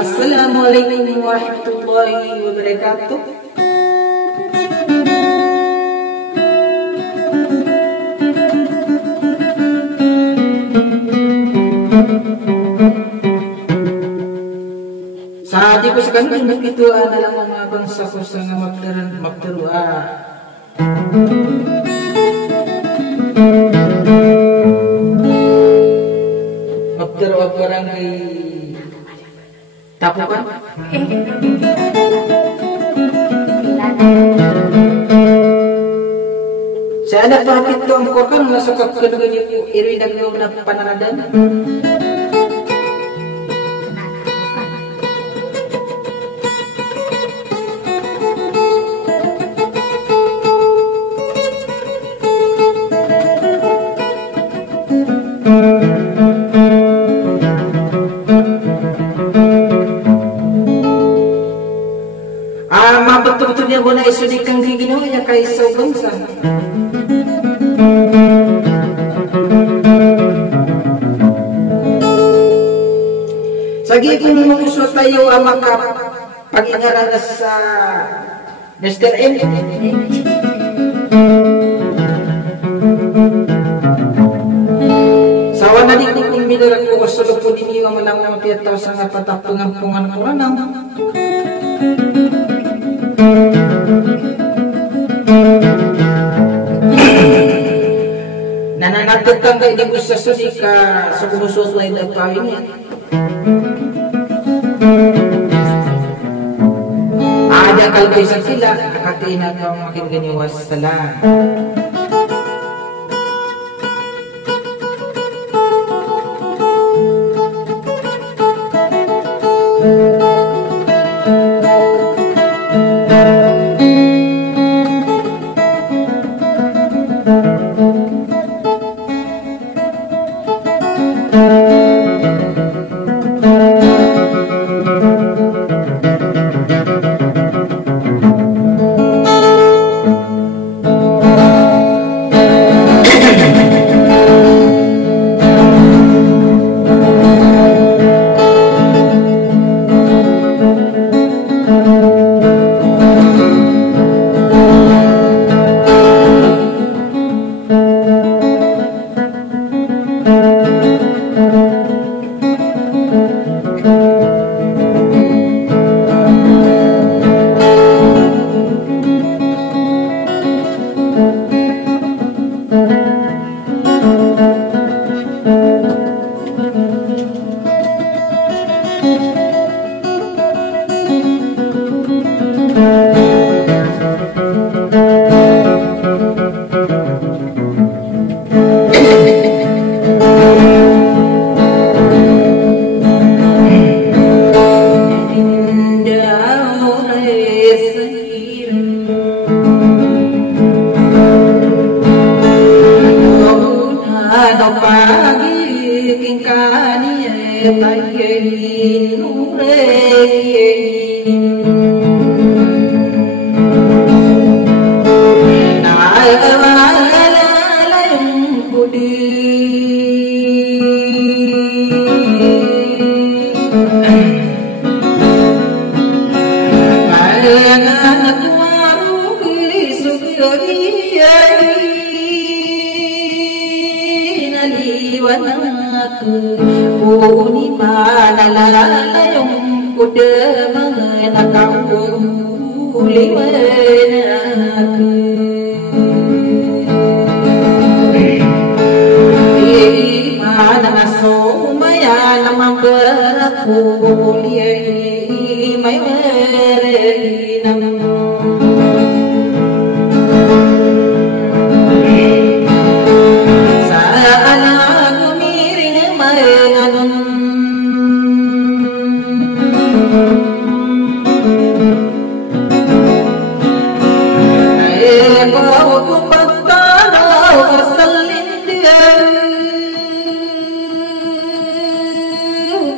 Assalamualaikum warahmatullahi wabarakatuh. Saat ko sa kanila begitu adalah mga bangsa ko sa magdarua. Magdarua barangay Tapukan. Sa anak pahapit ko ang korkan nasukap ka na ganyan yung irinag yung pananadan. Betul-betul niya muna isudik kang ginawa niya kay sa bangsa. Sagi kung mauso tayo ang makapag-ingaran sa Mr. M. Sawa na din kung minaran ko kasulog po din yung malang mga piyataw sa nga patapungan-pungan ko na naman. Nananagot kang negosasyon ka sa kumusot na idagpawin yan. Ada kalbaysan sila, nakatiin na kang makiganiwas sala.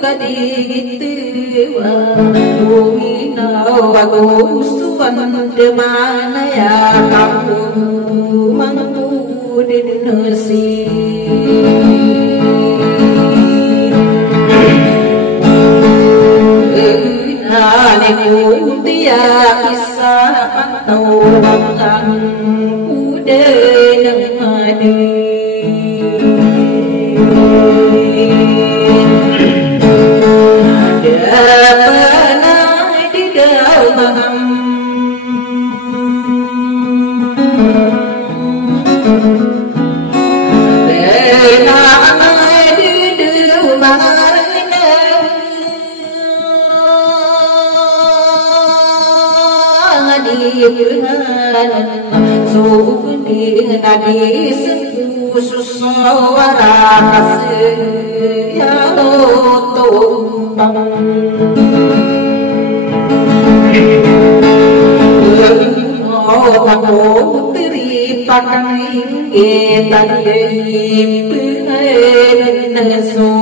Kadigit wa, bagustuan demana ya kamu mampu dinesi Naniku dia bisa pantau banggang kuda nengade Nadi susawara kasih ya tumbang aku teri pakai tadi penesu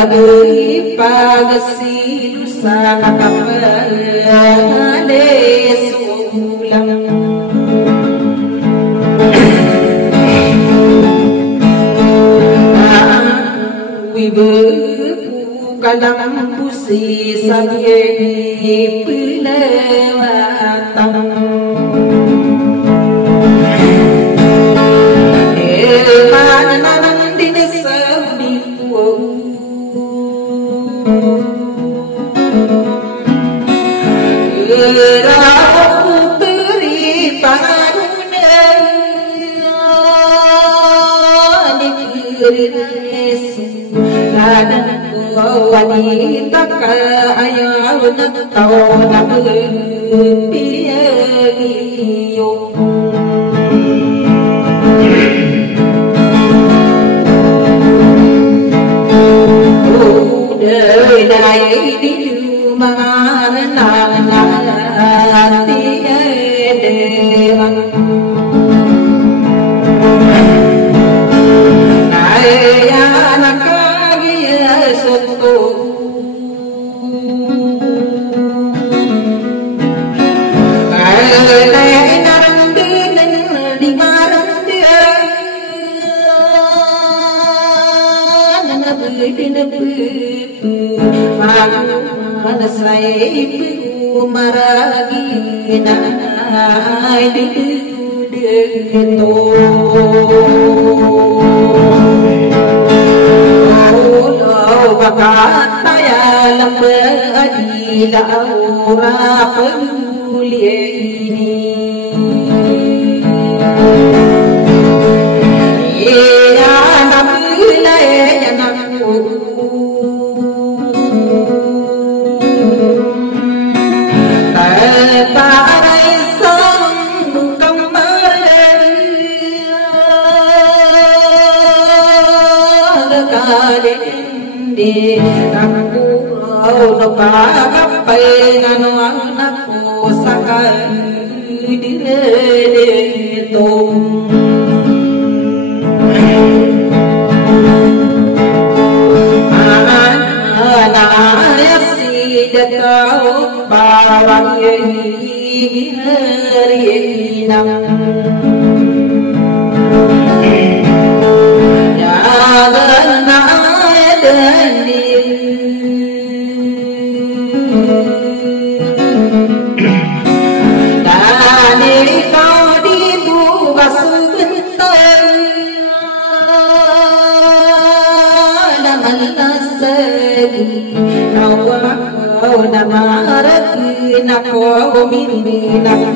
Nabui pagasi dusa kapale sulang wibu kalam busi sabye pilewatang wanita kaya nak tahu nak berpiyo đời này đi mà nàng tiếng maragi na ay dito ulo bakataya lampadila ura pagulini iya napilay yanakku aku nopagapai ngano anakku sakay dito anaya si datao bawang hari nang nako mimpi nak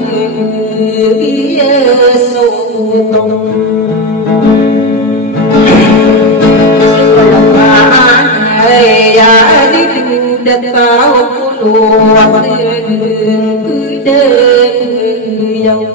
biasa utong ya di datau puluh waktu gede yang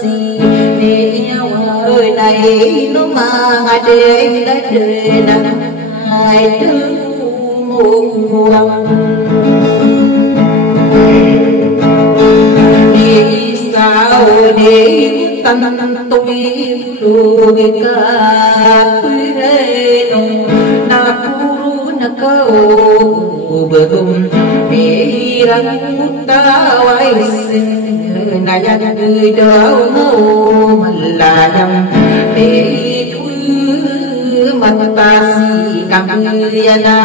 si đi ơi này nó mang đến đất đời này thứ muôn đi sao đi tan tôi lùi cả tôi nông na puru na kau belum ta wai sinh na ya người đâu malayam để tu mặt ta si cam ya na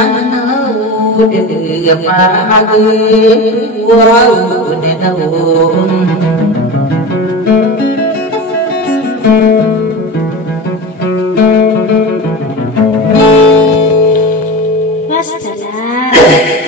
de pa gue wow ne na Wassalam.